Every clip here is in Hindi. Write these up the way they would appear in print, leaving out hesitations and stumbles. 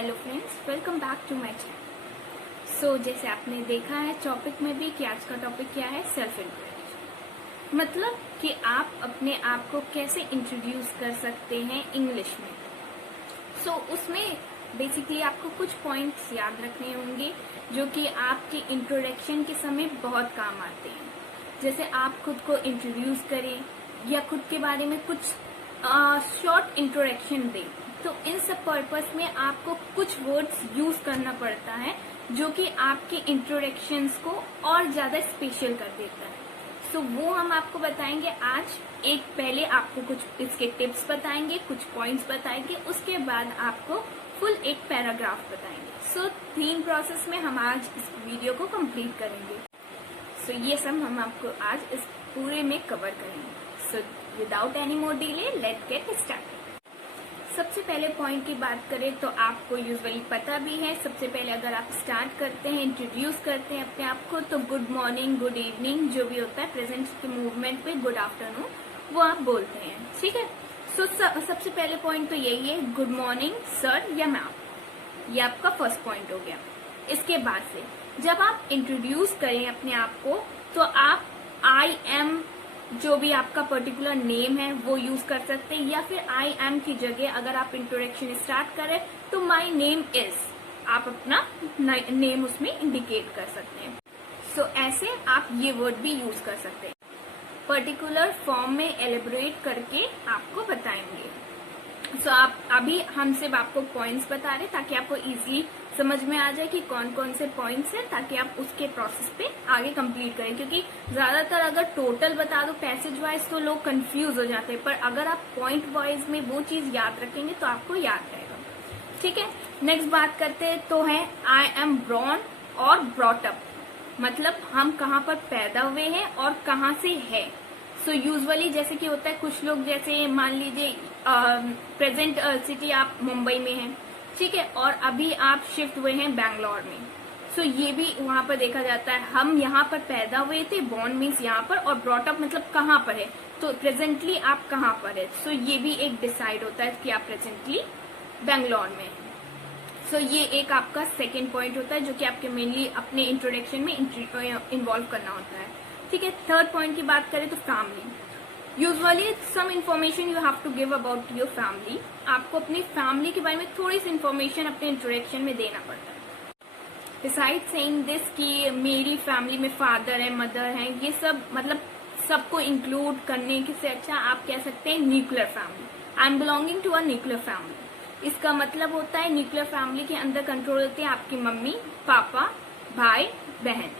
Hello friends, welcome back to my channel. So जैसे आपने देखा है टॉपिक में भी कि आज का टॉपिक क्या है, सेल्फ इंट्रोडक्शन। मतलब कि आप अपने आप को कैसे इंट्रोड्यूस कर सकते हैं इंग्लिश में। सो उसमें बेसिकली आपको कुछ पॉइंट्स याद रखने होंगे जो कि आपके इंट्रोडक्शन के समय बहुत काम आते हैं। जैसे आप खुद को इंट्रोड्यूस करें या खुद के बारे में कुछ शॉर्ट इंट्रोडक्शन दें, तो इन सब पर्पस में आपको कुछ वर्ड्स यूज करना पड़ता है जो कि आपके इंट्रोडक्शंस को और ज्यादा स्पेशल कर देता है। सो वो हम आपको बताएंगे आज। एक पहले आपको कुछ इसके टिप्स बताएंगे, कुछ पॉइंट्स बताएंगे, उसके बाद आपको फुल एक पैराग्राफ बताएंगे। सो 3 प्रोसेस में हम आज इस वीडियो को कंप्लीट करेंगे। सो ये सब हम आपको आज इस पूरे में कवर करेंगे। So without any more delay, let's get started. सबसे पहले पॉइंट की बात करें तो आपको यूजुअली पता भी है, सबसे पहले अगर आप स्टार्ट करते हैं, इंट्रोड्यूस करते हैं अपने आप को, तो गुड मॉर्निंग, गुड इवनिंग जो भी होता है प्रेजेंट के मूवमेंट पे, गुड आफ्टरनून, वो आप बोलते हैं। ठीक है। सो सबसे पहले पॉइंट तो यही है, गुड मॉर्निंग सर या मैम। ये आपका फर्स्ट पॉइंट हो गया। इसके बाद से जब आप इंट्रोड्यूस करें अपने आप को, तो आप आई एम जो भी आपका पर्टिकुलर नेम है वो यूज कर सकते हैं, या फिर आई एम की जगह अगर आप इंट्रोडक्शन स्टार्ट करें तो माई नेम इज, आप अपना नेम उसमें इंडिकेट कर सकते हैं। सो ऐसे आप ये वर्ड भी यूज कर सकते हैं। पर्टिकुलर फॉर्म में एलिब्रेट करके आपको बताएंगे। सो आप अभी हम सिर्फ आपको पॉइंट्स बता रहे ताकि आपको इजीली समझ में आ जाए कि कौन कौन से पॉइंट्स हैं, ताकि आप उसके प्रोसेस पे आगे कंप्लीट करें। क्योंकि ज्यादातर अगर टोटल बता दो पैसेज वाइज तो लोग कंफ्यूज हो जाते हैं, पर अगर आप पॉइंट वाइज में वो चीज याद रखेंगे तो आपको याद रहेगा। ठीक है। नेक्स्ट बात करते हैं तो है आई एम ब्रॉर्न और ब्रॉट अप। मतलब हम कहाँ पर पैदा हुए हैं और कहाँ से है। सो यूजुअली जैसे कि होता है, कुछ लोग जैसे मान लीजिए प्रेजेंट सिटी आप मुंबई में हैं, ठीक है, और अभी आप शिफ्ट हुए हैं बैंगलोर में। सो ये भी वहां पर देखा जाता है, हम यहाँ पर पैदा हुए थे, बॉर्न मीन्स यहाँ पर, और ब्रॉट अप मतलब कहाँ पर है, तो प्रेजेंटली आप कहाँ पर है। सो ये भी एक डिसाइड होता है कि आप प्रेजेंटली बैंगलोर में हैं। सो ये एक आपका सेकेंड पॉइंट होता है जो कि आपके मेनली अपने इंट्रोडक्शन में इन्वॉल्व करना होता है। ठीक है। थर्ड पॉइंट की बात करें तो family. Usually some information you have to give about your family. आपको अपनी फैमिली के बारे में थोड़ी सी इन्फॉर्मेशन अपने इंट्रोडक्शन में देना पड़ता है। डिसाइड सेइंग दिस कि मेरी फैमिली में फादर है, मदर है, ये सब मतलब सबको इंक्लूड करने से अच्छा आप कह सकते हैं nuclear family. I am belonging to a nuclear family. इसका मतलब होता है न्यूक्लियर फैमिली के अंदर कंट्रोल होते हैं आपकी मम्मी, पापा, भाई, बहन।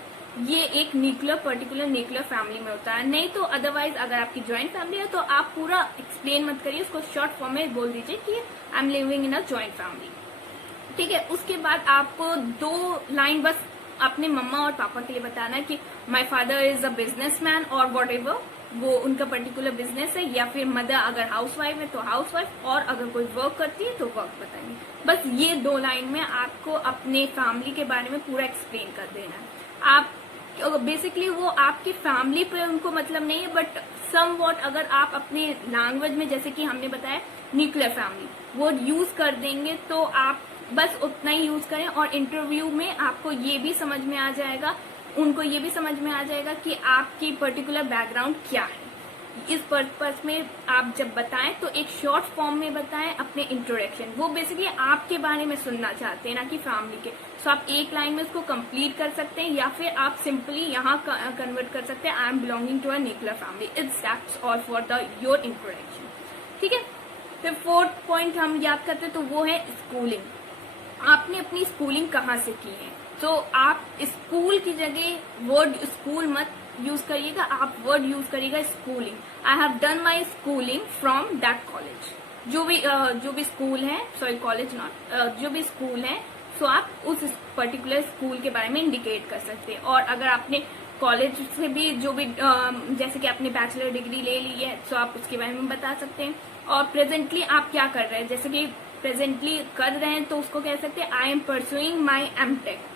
ये एक न्यूक्लियर पर्टिकुलर न्यूक्लियर फैमिली में होता है। नहीं तो अदरवाइज अगर आपकी ज्वाइंट फैमिली है तो आप पूरा एक्सप्लेन मत करिए, उसको शॉर्ट फॉर्म में बोल दीजिए कि आई am living in a joint family. ठीक है। उसके बाद आपको 2 लाइन बस अपने मम्मा और पापा के लिए बताना है कि माई फादर इज अ बिजनेसमैन और वॉट एवर, वो उनका पर्टिकुलर बिजनेस है, या फिर मदर अगर हाउसवाइफ है तो हाउसवाइफ, और अगर कोई वर्क करती है तो वर्क बताएंगे। बस ये 2 लाइन में आपको अपने फैमिली के बारे में पूरा एक्सप्लेन कर देना है। आप बेसिकली वो आपकी फैमिली पे उनको मतलब नहीं है, बट सम वॉट अगर आप अपने लैंग्वेज में जैसे कि हमने बताया न्यूक्लियर फैमिली वो यूज कर देंगे तो आप बस उतना ही यूज करें, और इंटरव्यू में आपको ये भी समझ में आ जाएगा, उनको ये भी समझ में आ जाएगा कि आपकी पर्टिकुलर बैकग्राउंड क्या है। इस पर्पस में आप जब बताएं तो एक शॉर्ट फॉर्म में बताएं अपने इंट्रोडक्शन। वो बेसिकली आपके बारे में सुनना चाहते हैं, ना कि फैमिली के। सो आप एक लाइन में उसको कंप्लीट कर सकते हैं, या फिर आप सिंपली यहाँ कन्वर्ट कर सकते हैं I am belonging to a nuclear family. It's that's all for the your introduction. ठीक है। फिर फोर्थ पॉइंट हम याद करते हैं तो वो है स्कूलिंग। आपने अपनी स्कूलिंग कहाँ से की है। तो आप स्कूल की जगह वर्ड स्कूल मत यूज करिएगा, आप वर्ड यूज करिएगा schooling. I have done my schooling from that college. जो भी स्कूल है, सॉरी कॉलेज नॉट, जो भी स्कूल है, सो आप उस पर्टिकुलर स्कूल के बारे में इंडिकेट कर सकते हैं। और अगर आपने कॉलेज से भी जो भी जैसे कि आपने बैचलर डिग्री ले ली है, सो आप उसके बारे में बता सकते हैं। और प्रेजेंटली आप क्या कर रहे हैं, जैसे कि प्रेजेंटली कर रहे हैं तो उसको कह सकते हैं I am pursuing my MTech.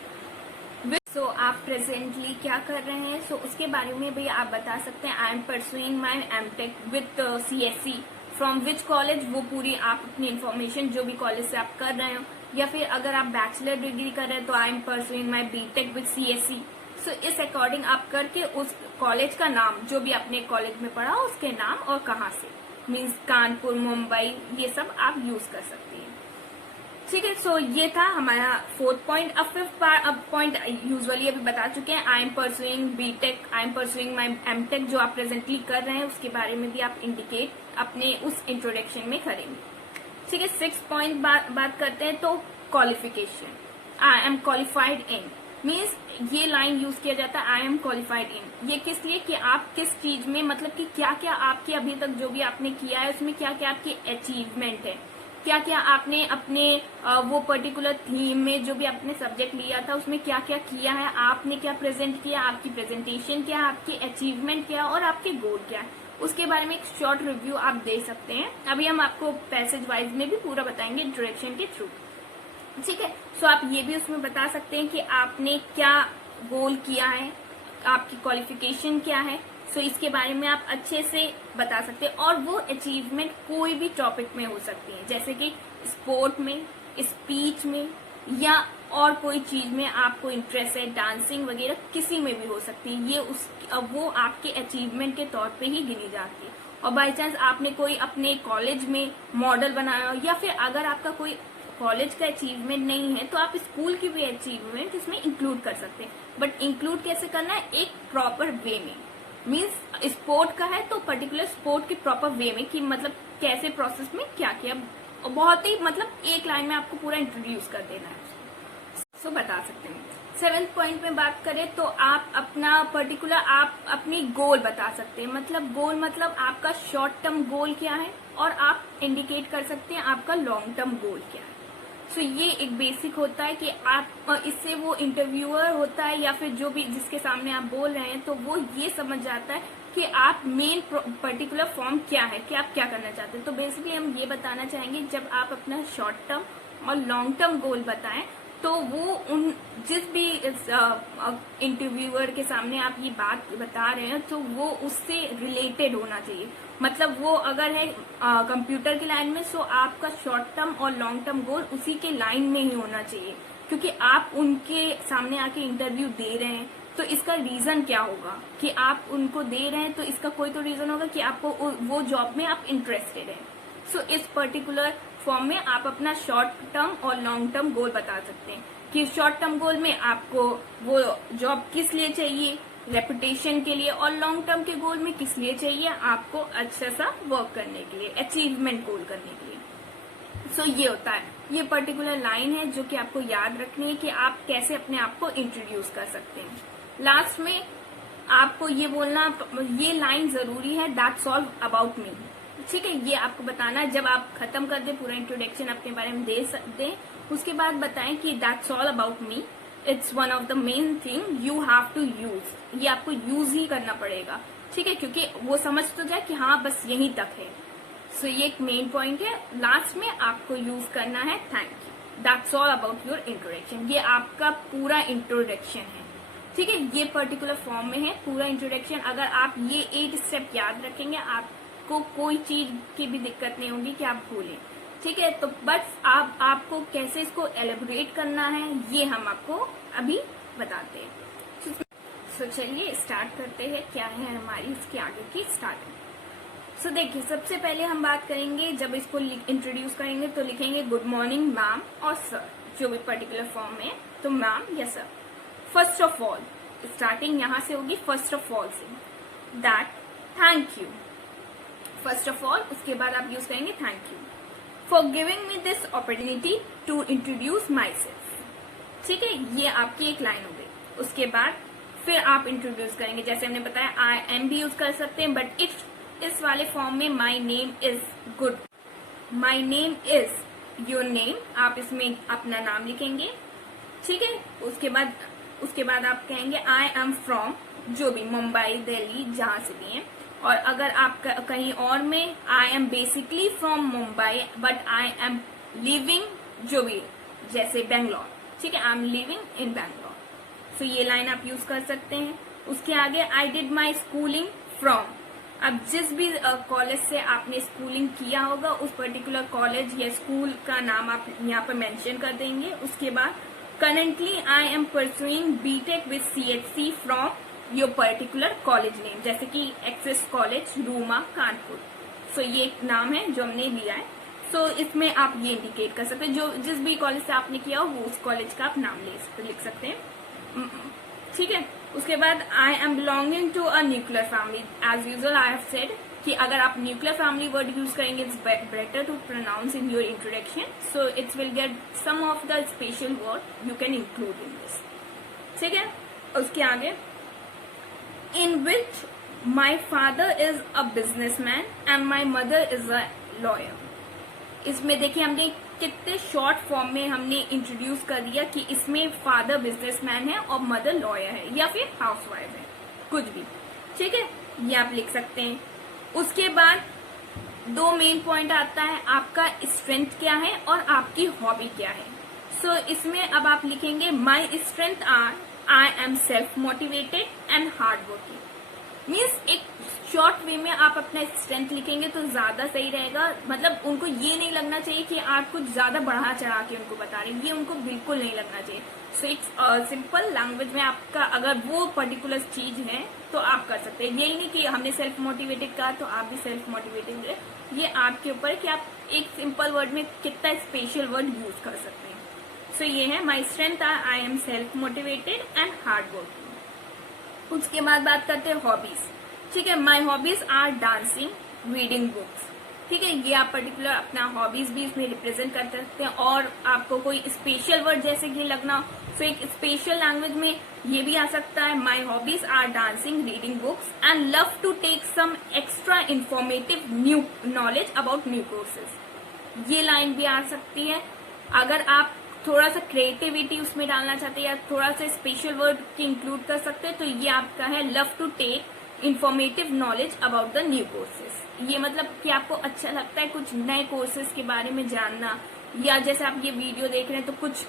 So आप प्रेजेंटली क्या कर रहे हैं, सो उसके बारे में भी आप बता सकते हैं I am pursuing my MTech with CSE from which college, वो पूरी आप अपनी इन्फॉर्मेशन जो भी कॉलेज से आप कर रहे हो, या फिर अगर आप बैचलर डिग्री कर रहे हैं तो I am pursuing my BTech with CSE। So इस अकॉर्डिंग आप करके उस कॉलेज का नाम, जो भी आपने कॉलेज में पढ़ा उसके नाम और कहाँ से, मीन्स कानपुर, मुंबई, ये सब आप यूज कर सकती हैं। ठीक है, सो ये था हमारा 4th पॉइंट। अब 5th पॉइंट यूजुअली अभी बता चुके हैं, I am pursuing BTech, I am pursuing my MTech, जो आप प्रेजेंटली कर रहे हैं उसके बारे में भी आप इंडिकेट अपने उस इंट्रोडक्शन में करेंगे। ठीक है, 6th पॉइंट बात करते हैं तो qualification. I am qualified in, means ये लाइन यूज किया जाता है, आई एम क्वालिफाइड इन। ये किस लिए कि आप किस चीज में, मतलब कि क्या क्या आपके अभी तक जो भी आपने किया है उसमें क्या क्या आपकी अचीवमेंट है, क्या क्या आपने अपने वो पर्टिकुलर थीम में जो भी आपने सब्जेक्ट लिया था उसमें क्या क्या किया है, आपने क्या प्रेजेंट किया, आपकी प्रेजेंटेशन क्या है, आपकी अचीवमेंट क्या है और आपके गोल क्या है, उसके बारे में एक शॉर्ट रिव्यू आप दे सकते हैं। अभी हम आपको पैसेज वाइज में भी पूरा बताएंगे इंट्रोडक्शन के थ्रू। ठीक है, सो आप ये भी उसमें बता सकते हैं कि आपने क्या गोल किया है, आपकी क्वालिफिकेशन क्या है। सो इसके बारे में आप अच्छे से बता सकते हैं, और वो अचीवमेंट कोई भी टॉपिक में हो सकती है, जैसे कि स्पोर्ट में, स्पीच में, या और कोई चीज में आपको इंटरेस्ट है, डांसिंग वगैरह, किसी में भी हो सकती है। ये वो आपके अचीवमेंट के तौर पे ही गिनी जाती है। और बाई चांस आपने कोई अपने कॉलेज में मॉडल बनाया हो, या फिर अगर आपका कोई कॉलेज का अचीवमेंट नहीं है तो आप स्कूल की भी अचीवमेंट इसमें इंक्लूड कर सकते हैं। बट इंक्लूड कैसे करना है, एक प्रॉपर वे में, मीन्स स्पोर्ट का है तो पर्टिकुलर स्पोर्ट के प्रॉपर वे में, कि मतलब कैसे प्रोसेस में क्या किया, बहुत ही मतलब एक लाइन में आपको पूरा इंट्रोड्यूस कर देना है। सो बता सकते हैं। 7th पॉइंट में बात करें तो आप अपना पर्टिकुलर आप अपनी गोल बता सकते हैं। मतलब गोल मतलब आपका शॉर्ट टर्म गोल क्या है, और आप इंडिकेट कर सकते हैं आपका लॉन्ग टर्म गोल क्या है। सो ये एक बेसिक होता है कि आप इससे वो इंटरव्यूअर होता है या फिर जो भी जिसके सामने आप बोल रहे हैं तो वो ये समझ जाता है कि आप मेन पर्टिकुलर फॉर्म क्या है, कि आप क्या करना चाहते हैं। तो बेसिकली हम ये बताना चाहेंगे, जब आप अपना शॉर्ट टर्म और लॉन्ग टर्म गोल बताएं तो वो उन जिस भी इंटरव्यूअर के सामने आप ये बात बता रहे हैं तो वो उससे रिलेटेड होना चाहिए। मतलब वो अगर है कंप्यूटर की लाइन में, सो आपका शॉर्ट टर्म और लॉन्ग टर्म गोल उसी के लाइन में ही होना चाहिए, क्योंकि आप उनके सामने आके इंटरव्यू दे रहे हैं तो इसका रीजन क्या होगा कि आप उनको दे रहे हैं, तो इसका कोई तो रीजन होगा कि आपको वो जॉब में आप इंटरेस्टेड हैं। सो इस पर्टिकुलर फॉर्म में आप अपना शॉर्ट टर्म और लॉन्ग टर्म गोल बता सकते हैं कि शॉर्ट टर्म गोल में आपको वो जॉब किस लिए चाहिए, रेपुटेशन के लिए, और लॉन्ग टर्म के गोल में किस लिए चाहिए, आपको अच्छा सा वर्क करने के लिए, अचीवमेंट गोल करने के लिए। सो ये होता है, ये पर्टिकुलर लाइन है जो कि आपको याद रखनी है कि आप कैसे अपने आप को इंट्रोड्यूस कर सकते हैं। लास्ट में आपको ये बोलना, ये लाइन जरूरी है, दैट्स ऑल अबाउट मी। ठीक है, ये आपको बताना है जब आप खत्म कर दे पूरा इंट्रोडक्शन अपने बारे में दे सकते हैं, उसके बाद बताएं कि that's all about me, it's one of the main thing you have to use. ये आपको यूज ही करना पड़ेगा, ठीक है, क्योंकि वो समझ तो जाए कि हाँ बस यहीं तक है। सो ये एक मेन पॉइंट है। लास्ट में आपको यूज करना है thank you, that's all about your introduction. ये आपका पूरा इंट्रोडक्शन है, ठीक है, ये पर्टिकुलर फॉर्म में है पूरा इंट्रोडक्शन। अगर आप ये 8 स्टेप याद रखेंगे आपको कोई चीज की भी दिक्कत नहीं होगी कि आप भूलें, ठीक है। तो बस आपको कैसे इसको एलेबोरेट करना है ये हम आपको अभी बताते हैं। सो चलिए स्टार्ट करते हैं, क्या है हमारी इसके आगे की स्टार्टिंग। सो देखिए, सबसे पहले हम बात करेंगे, जब इसको इंट्रोड्यूस करेंगे तो लिखेंगे गुड मॉर्निंग मैम और सर, जो भी पर्टिकुलर फॉर्म में, तो मैम या sir. First of all, starting यहां से होगी फर्स्ट ऑफ ऑल से, that thank you. First of all, उसके बाद आप यूज करेंगे thank you for giving me this opportunity to introduce myself. ठीक है, ये आपकी एक लाइन हो गई। उसके बाद फिर आप इंट्रोड्यूस करेंगे, जैसे हमने बताया आई एम भी यूज कर सकते हैं, बट इस वाले फॉर्म में my name is good, my name is your name, आप इसमें अपना नाम लिखेंगे, ठीक है। उसके बाद आप कहेंगे आई एम फ्रॉम, जो भी मुंबई, दिल्ली, जहां से भी हैं। और अगर आप कहीं और में I am basically from Mumbai but I am living, जो भी, जैसे बेंगलोर, ठीक है, I am living in Bangalore. So ये लाइन आप यूज कर सकते हैं। उसके आगे I did my schooling from, अब जिस भी कॉलेज से आपने स्कूलिंग किया होगा उस पर्टिकुलर कॉलेज या स्कूल का नाम आप यहाँ पर मेंशन कर देंगे। उसके बाद currently I am pursuing BTech with CHC from your particular college name, जैसे कि access college Ruma Kanpur. So ये एक नाम है जो हमने लिया है। सो इसमें आप ये इंडिकेट कर सकते हैं, जो जिस भी कॉलेज से आपने किया हो वो उस कॉलेज का आप नाम लिख सकते हैं। ठीक है। उसके बाद I am belonging to a nuclear family. As usual I have said कि अगर आप न्यूक्लियर फैमिली वर्ड यूज करेंगे it's better to pronounce in your introduction, so it's will get some of the special word you can include in this. ठीक है। उसके आगे in which my father is a businessman and my mother is a lawyer. इसमें देखिए हमने कितने शॉर्ट फॉर्म में हमने इंट्रोड्यूस कर दिया कि इसमें फादर बिजनेसमैन है और मदर लॉयर है या फिर हाउसवाइफ है, कुछ भी। ठीक है, ये आप लिख सकते हैं। उसके बाद दो मेन पॉइंट आता है, आपका स्ट्रेंथ क्या है और आपकी हॉबी क्या है। सो इसमें अब आप लिखेंगे माई strength are I am self motivated and hard working. Means एक शॉर्ट वे में आप अपना स्ट्रेंथ लिखेंगे तो ज्यादा सही रहेगा। मतलब उनको ये नहीं लगना चाहिए कि आप कुछ ज्यादा बढ़ा चढ़ा के उनको बता रहे हैं, ये उनको बिल्कुल नहीं लगना चाहिए। सो एक सिंपल लैंग्वेज में आपका अगर वो पर्टिकुलर चीज है तो आप कर सकते हैं। यही नहीं कि हमने सेल्फ मोटिवेटेड कहा तो आप भी सेल्फ मोटिवेटेड है, ये आपके ऊपर है कि आप एक सिंपल वर्ड में कितना स्पेशल वर्ड यूज कर सकते हैं। सो ये है my strength are I am self motivated and hard working. उसके बाद बात करते हैं हॉबीज। ठीक है, my hobbies are dancing, reading books. ठीक है, ये आप पर्टिकुलर अपना हॉबीज भी इसमें रिप्रेजेंट कर सकते हैं। और आपको कोई स्पेशल वर्ड जैसे कि लगना तो एक स्पेशल लैंग्वेज में ये भी आ सकता है, my hobbies are dancing, reading books and love to take some extra informative new knowledge about new courses. ये लाइन भी आ सकती है। अगर आप थोड़ा सा क्रिएटिविटी उसमें डालना चाहते हैं या थोड़ा सा स्पेशल वर्ड की इंक्लूड कर सकते हैं तो ये आपका है love to take informative knowledge about the new courses. ये मतलब कि आपको अच्छा लगता है कुछ नए कोर्सेज के बारे में जानना, या जैसे आप ये वीडियो देख रहे हैं तो कुछ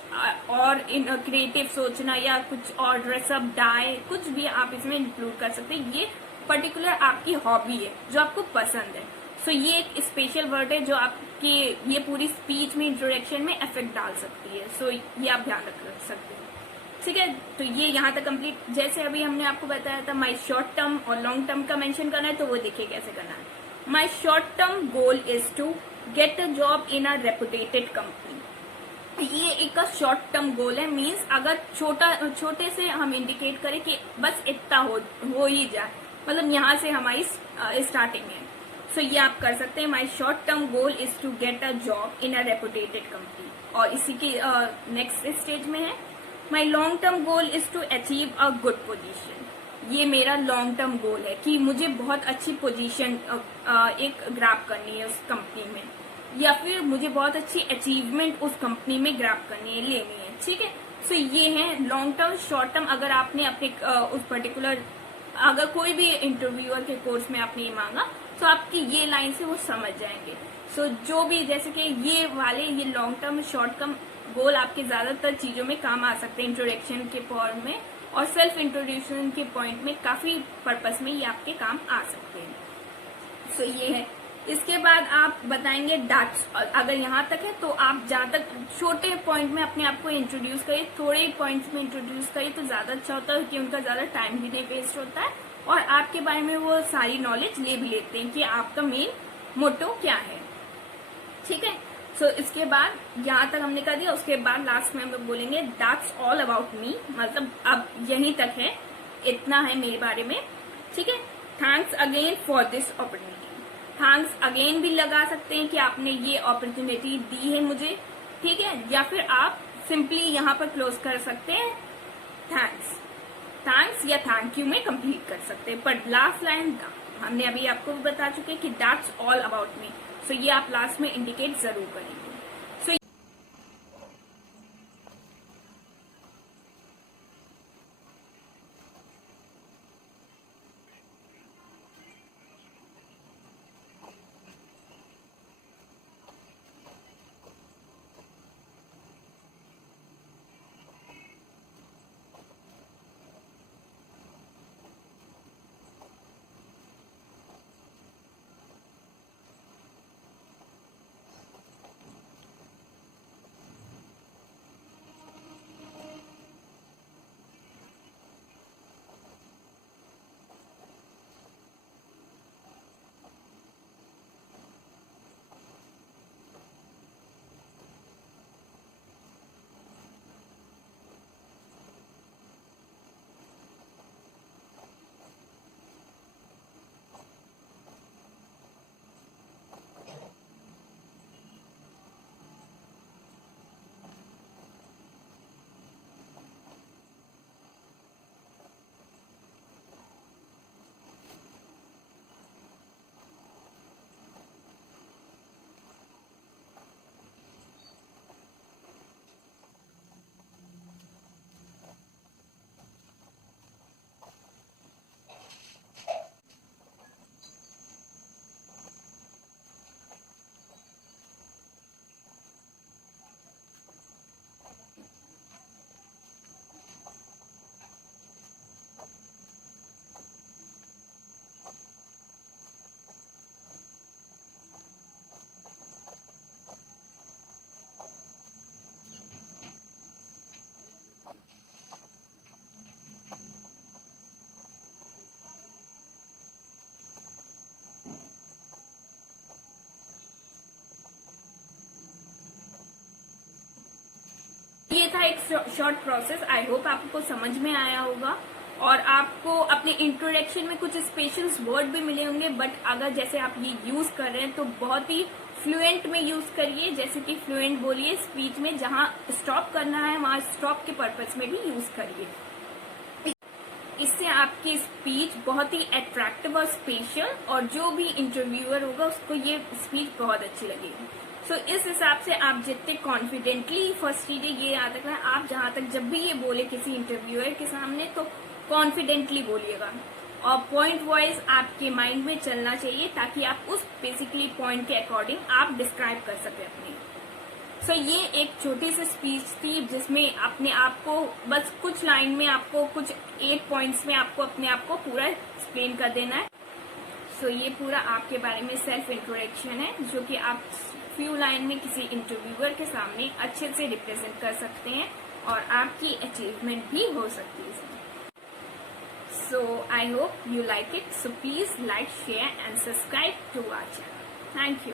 और क्रिएटिव सोचना या कुछ और ड्रेसअप डाई कुछ भी आप इसमें इंक्लूड कर सकते हैं। ये पर्टिकुलर आपकी हॉबी है जो आपको पसंद है। सो ये एक स्पेशल वर्ड है जो आपकी ये पूरी स्पीच में इंट्रोडक्शन में इफेक्ट डाल सकती है। सो ये आप ध्यान रख सकते हैं। ठीक है, तो ये यहाँ तक कंप्लीट। जैसे अभी हमने आपको बताया था माई शॉर्ट टर्म और लॉन्ग टर्म का मेंशन करना है तो वो देखिए कैसे करना है। My short term goal is to get a job in a reputated company. ये एक शॉर्ट टर्म गोल है, मीन्स अगर छोटे से हम इंडिकेट करें कि बस इतना हो ही जाए, मतलब यहाँ से हमारी स्टार्टिंग है। सो ये आप कर सकते हैं, my short term goal is to get a job in a reputated company. और इसी की नेक्स्ट स्टेज में है my long term goal is to achieve a good position. ये मेरा लॉन्ग टर्म गोल है कि मुझे बहुत अच्छी पोजीशन एक ग्रैब करनी है उस कंपनी में, या फिर मुझे बहुत अच्छी अचीवमेंट उस कंपनी में ग्रैब करनी है, लेनी है। ठीक है, सो ये है लॉन्ग टर्म। शॉर्ट टर्म अगर आपने अपने उस पर्टिकुलर अगर कोई भी इंटरव्यूअर के कोर्स में आपने ये मांगा तो आपकी ये लाइन से वो समझ जाएंगे। सो जो भी जैसे कि ये वाले ये लॉन्ग टर्म शॉर्ट टर्म गोल आपके ज्यादातर चीजों में काम आ सकते हैं, इंट्रोडक्शन के फॉर्म में और सेल्फ इंट्रोड्यूशन के पॉइंट में, काफी पर्पस में ये आपके काम आ सकते हैं। सो ये है। इसके बाद आप बताएंगे डाट्स। अगर यहाँ तक है तो आप जहाँ तक छोटे पॉइंट में अपने आप को इंट्रोड्यूस करिए, थोड़े पॉइंट्स में इंट्रोड्यूस करिए तो ज्यादा अच्छा होता है कि उनका ज्यादा टाइम भी नहीं वेस्ट होता है और आपके बारे में वो सारी नॉलेज ले भी लेते हैं कि आपका मेन मोटो क्या है। ठीक है, सो इसके बाद यहाँ तक हमने कर दिया। उसके बाद लास्ट में हम लोग बोलेंगे दैट्स ऑल अबाउट मी, मतलब अब यहीं तक है, इतना है मेरे बारे में। ठीक है, thanks again for this opportunity. Thanks again भी लगा सकते हैं कि आपने ये अपॉर्चुनिटी दी है मुझे। ठीक है, या फिर आप सिंपली यहाँ पर क्लोज कर सकते हैं थैंक्स या थैंक यू में कंप्लीट कर सकते हैं। पर लास्ट लाइन हमने अभी आपको बता चुके हैं कि दैट्स ऑल अबाउट मी। सो ये आप लास्ट में इंडिकेट जरूर करेंगे। एक शॉर्ट प्रोसेस। आई होप आपको समझ में आया होगा और आपको अपने इंट्रोडक्शन में कुछ स्पेशल वर्ड भी मिले होंगे, बट अगर जैसे आप ये यूज कर रहे हैं तो बहुत ही फ्लुएंट में यूज करिए। जैसे कि फ्लुएंट बोलिए, स्पीच में जहां स्टॉप करना है वहां स्टॉप के पर्पस में भी यूज करिए। इससे आपकी स्पीच बहुत ही अट्रैक्टिव और स्पेशल, और जो भी इंटरव्यूअर होगा उसको ये स्पीच बहुत अच्छी लगेगी। सो इस हिसाब से आप जितने कॉन्फिडेंटली, फर्स्ट चीजें ये याद रखना, आप जहां तक जब भी ये बोले किसी इंटरव्यूअर के सामने तो कॉन्फिडेंटली बोलिएगा और पॉइंट वाइज आपके माइंड में चलना चाहिए ताकि आप उस बेसिकली पॉइंट के अकॉर्डिंग आप डिस्क्राइब कर सके अपनी। सो ये एक छोटी सी स्पीच थी जिसमें अपने आप को बस कुछ लाइन में आपको कुछ 8 पॉइंट्स में आपको अपने आप को पूरा एक्सप्लेन कर देना है। सो ये पूरा आपके बारे में सेल्फ इंट्रोडक्शन है जो कि आप फ्यू लाइन में किसी इंटरव्यूअर के सामने अच्छे से रिप्रेजेंट कर सकते हैं और आपकी अचीवमेंट भी हो सकती है इसमें। So I hope you like it. So please like, share and subscribe to our channel. Thank you.